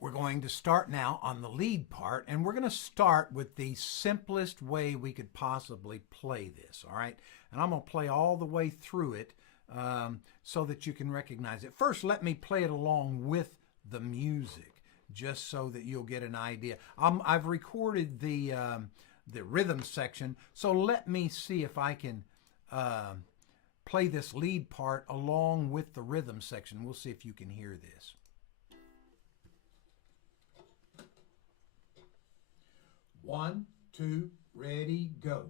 We're going to start now on the lead part, and we're going to start with the simplest way we could possibly play this, all right? And I'm going to play all the way through it so that you can recognize it. First, let me play it along with the music, just so that you'll get an idea. I've recorded the rhythm section, so let me see if I can play this lead part along with the rhythm section. We'll see if you can hear this. One, two, ready, go.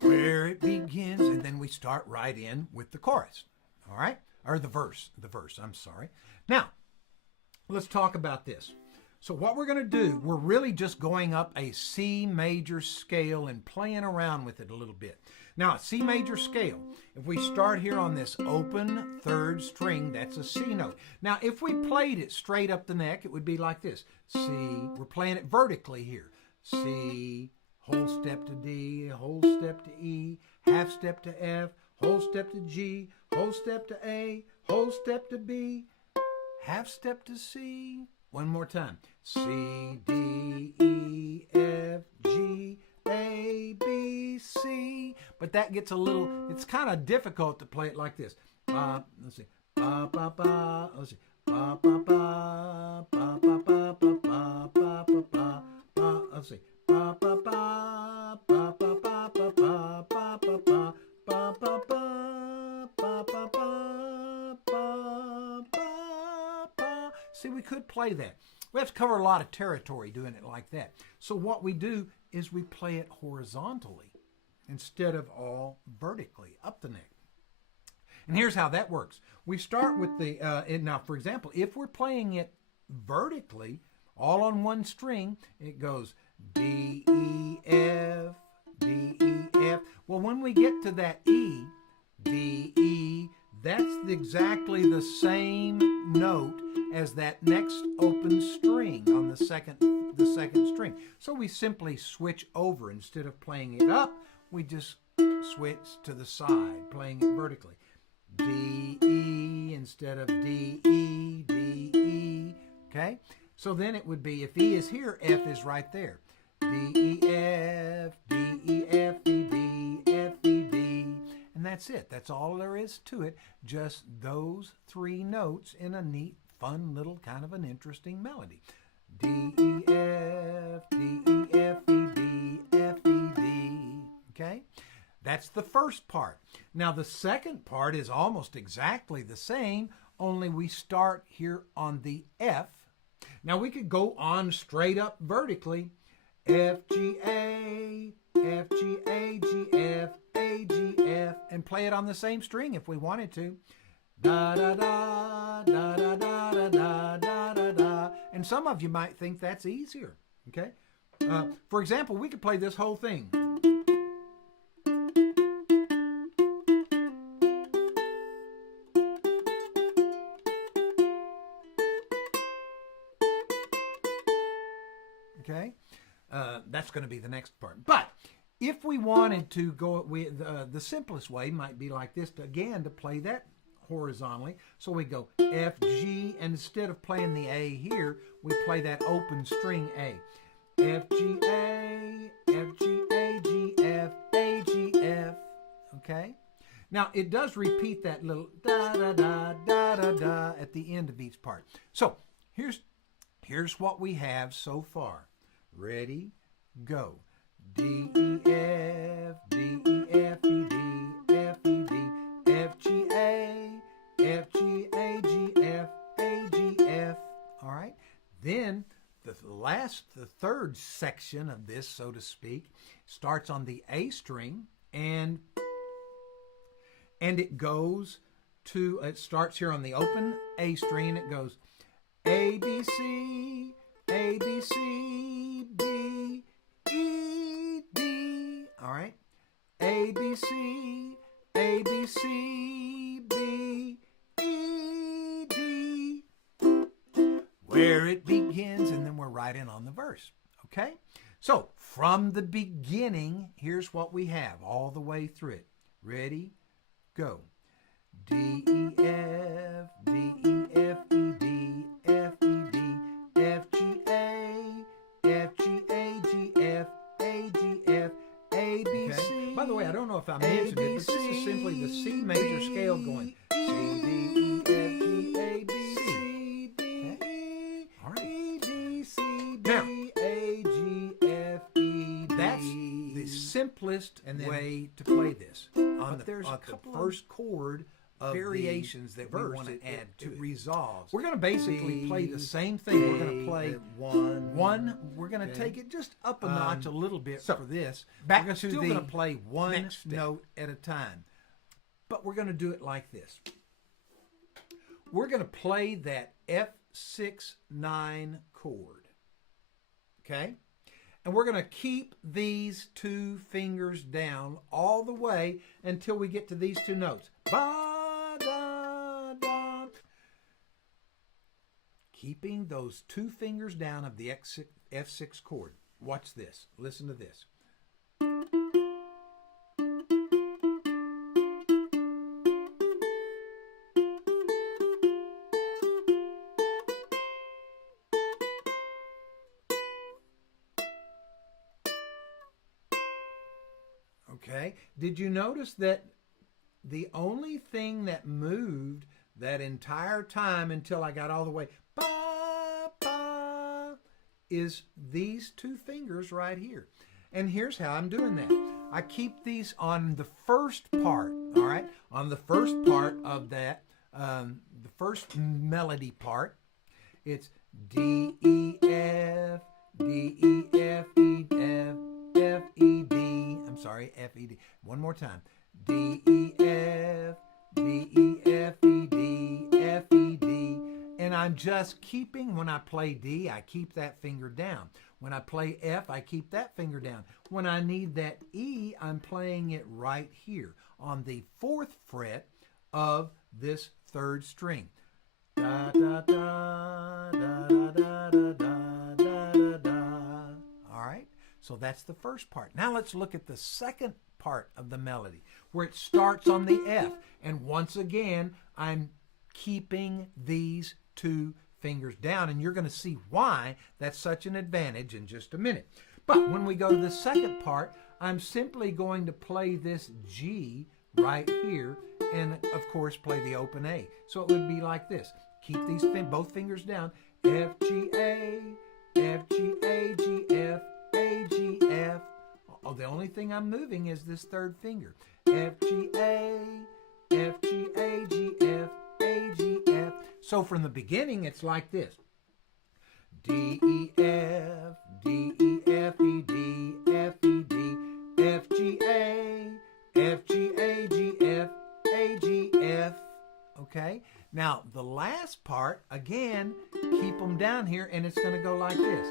Where it begins, and then we start right in with the chorus, all right? Or the verse, I'm sorry. Now, let's talk about this. So what we're going to do, we're really just going up a C major scale and playing around with it a little bit. Now, a C major scale, if we start here on this open third string, that's a C note. Now, if we played it straight up the neck, it would be like this. C, we're playing it vertically here. C, whole step to D, whole step to E, half step to F, whole step to G, whole step to A, whole step to B, half step to C. One more time. C, D, E, F, G, A, B, C. But that gets a little, it's kind of difficult to play it like this. Let's see. Ba, ba, ba. Let's see. Ba, ba, ba. Ba, ba, ba, ba, ba, ba, ba, ba, ba. Let's see. Ba, ba, ba. Ba, ba, ba, ba, ba, ba, ba, ba. Ba, ba, ba. Ba, ba, ba, ba, ba. See, we could play that. We have to cover a lot of territory doing it like that. So what we do is we play it horizontally instead of all vertically up the neck. And here's how that works. We start with the, now for example, if we're playing it vertically, all on one string, it goes D, E, F, D, E, F. Well, when we get to that E, D, E, that's exactly the same note as that next open string on the second string. So we simply switch over. Instead of playing it up, we just switch to the side, playing it vertically. D, E instead of D, E, D, E. Okay? So then it would be, if E is here, F is right there. D, E, F, D, E, F, E, D, F, E, D. And that's it. That's all there is to it. Just those three notes in a neat, fun little kind of an interesting melody. D, E, F, D, E, F, E, D, F, E, D. Okay? That's the first part. Now the second part is almost exactly the same, only we start here on the F. Now we could go on straight up vertically. F, G, A, F, G, A, G, F, A, G, F, and play it on the same string if we wanted to. Da, da, da, da, da, da, da, da, da, da, da. And some of you might think that's easier, okay? For example, we could play this whole thing. Okay? That's going to be the next part. But if we wanted to go, the simplest way might be like this, to play that horizontally. So we go F, G, and instead of playing the A here, we play that open string A. F, G, A, F, G, A, G, F, A, G, F. Okay? Now, it does repeat that little da-da-da, at the end of each part. So, here's what we have so far. Ready? Go. D, E, F, D, E, F, E, D, F, E, D, F, G, A, F, G, A, G, F, A, G, F. All right? Then, the third section of this, so to speak, starts on the A string, and it goes to, it starts here on the open A string, and it goes A, B, C, A, B, C, B, E, D. All right? A, B, C, A, B, C, B, E, D. where it begins, and then we're right in on the verse. Okay? So, from the beginning, here's what we have all the way through it. Ready? Go. D, E, F, D, E, F, E, D, F, E, D, F, G, A, F, G, A, G, F, A, G, F, A, B, C. By the way, I don't know if I mentioned it, but this is simply the C major scale going C, D, E, F, G, A, B, C. Okay? All right. Now, A, G, F, E, that's the simplest way to play this. There's a couple first chord of variations that we want to add to it. Resolves. We're going to basically play the same thing. We're going to play one. We're going to take it just up a notch a little bit for this. We're still going to play one note at a time. But we're going to do it like this. We're going to play that F6-9 chord. Okay? And we're going to keep these two fingers down all the way until we get to these two notes. Ba, da, da. Keeping those two fingers down of the F6 chord. Watch this. Listen to this. Okay, did you notice that the only thing that moved that entire time until I got all the way ba, ba, is these two fingers right here. And here's how I'm doing that. I keep these on the first part, all right? On the first part of that, the first melody part, it's D, E, F, D, E, F, E, F, F, E, D. I'm sorry, F, E, D. One more time. D, E, F, D, E, F, E, D, F, E, D. And I'm just keeping, when I play D, I keep that finger down. When I play F, I keep that finger down. When I need that E, I'm playing it right here on the 4th fret of this 3rd string. Da, da, da, da, da, da, da, da, da, da. All right? So that's the first part. Now let's look at the second part of the melody, where it starts on the F. And once again, I'm keeping these two fingers down, and you're going to see why that's such an advantage in just a minute. But when we go to the second part, I'm simply going to play this G right here, and of course play the open A. So it would be like this. Keep these both fingers down. F, G, A, F, G, A, G, F, A, G, F. Oh, the only thing I'm moving is this 3rd finger. F, G, A, F, G, A, G, F, A, G, F. So from the beginning, it's like this. D, E, F, D, E, F, E, D, F, E, D, F, G, A, F, G, A, G, F, A, G, F. Okay? Now, the last part, again, keep them down here, and it's going to go like this.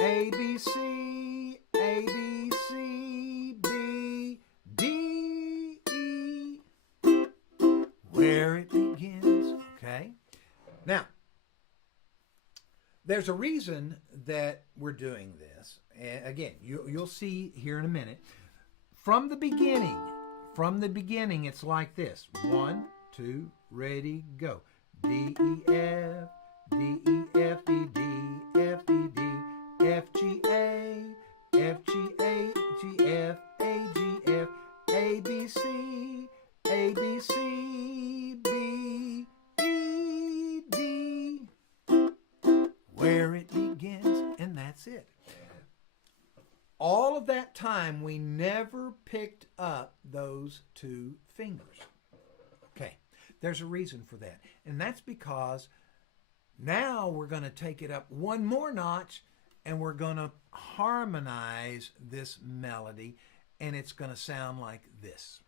A, B, C, A, B, C, B, D, E, where it begins. Okay? Now, there's a reason that we're doing this. And again, you'll see here in a minute. From the beginning, it's like this. 1, 2, ready, go. D, E, F, D, E, F, E, D, F, E, D, F, G, A, F, G, A, G, F, A, G, F, A, B, C, A, B, C, B, E, D, where it begins, and that's it. All of that time, we never picked up those two fingers. Okay, there's a reason for that. And that's because now we're going to take it up one more notch, and we're going to harmonize this melody, and it's going to sound like this.